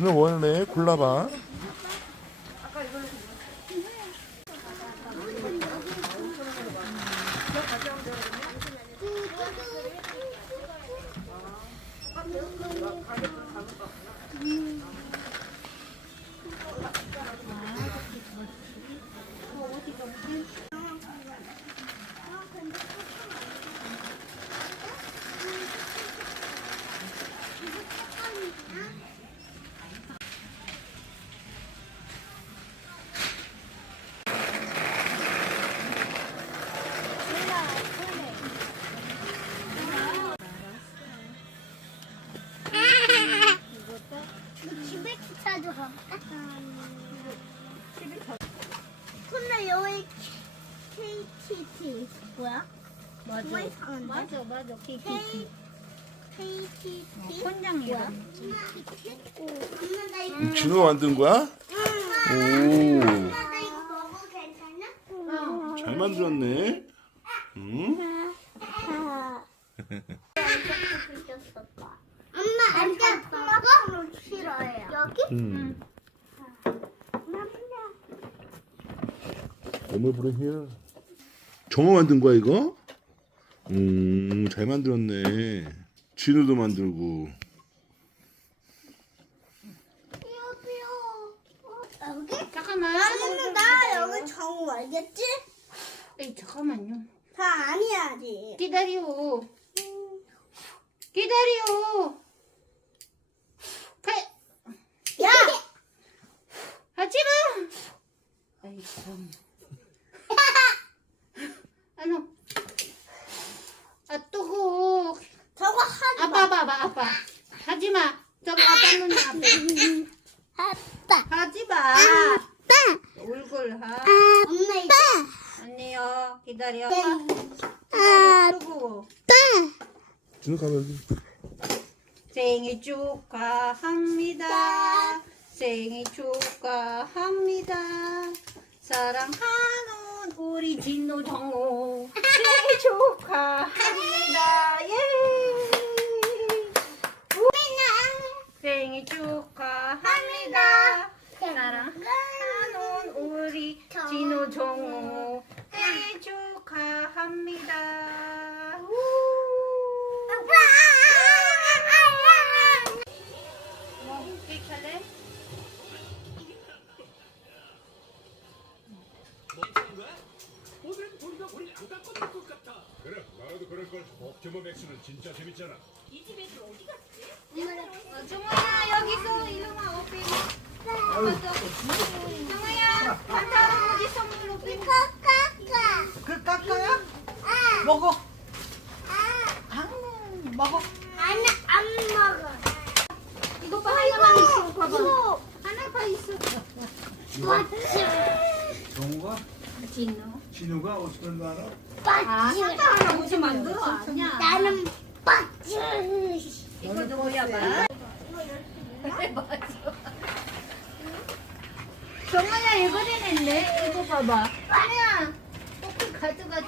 진우 원래 골라봐. 기차도 가볼까? 근데 여기 KTT 뭐야? 맞아. 정말 이상한데? 맞아, 맞아. KTT. KTT 혼장이랑. 오, 엄마 나 이거 진우 만든 거야? 오, 엄마 나 이거 먹어도 괜찮아? 잘 만들었네. 응? 엄마 안돼 엄마가 싫어해요 여기? 음. 너무 부르here. 정호 만든 거야 이거? 음, 잘 만들었네. 진우도 만들고. 여기? 잠깐만. 나는 나 여기 정우 알겠지? 에이, 잠깐만요. 다 아니야지 기다려. 기다려. 가, 야! 하지 마. 에이, 참. 아노. 아, 뜨거워. 저거 하지 아빠, 아빠, 아빠, 아빠. 하지 마. 저거 아빠 눈 앞에. 아빠 하지 마. 아빠 얼굴 하. 엄마 이제 아니요. 기다려. 아빠 뜨거워. 진우 가면 여기. 생일 축하합니다. 생일 축하합니다. 사랑하는 우리 진노 정호 생일 축하합니다. 예. 생일 축하합니다. 사랑하는 우리 진호 정호 놀것 같아. 그래, 나도 그럴 걸. 포켓몬 맥스는 진짜 재밌잖아. 어, 정우야 여기 있어 이놈아 어디 정우야 산타 할아버지 선물 어디 그 깎아요? 먹어. 아, 먹어. 아니 안 먹어. 이거 봐 하나만 있어. 봐봐. 하나만 있어. 맞지 정우가 진우. 진우가 거 알아? 아 맞지 산타 할아버지 만들어 아니야. 나는 맞지 이거 누구야 봐. 정우야 이거 되냈네 이거 봐봐. 아니야. 가져갔지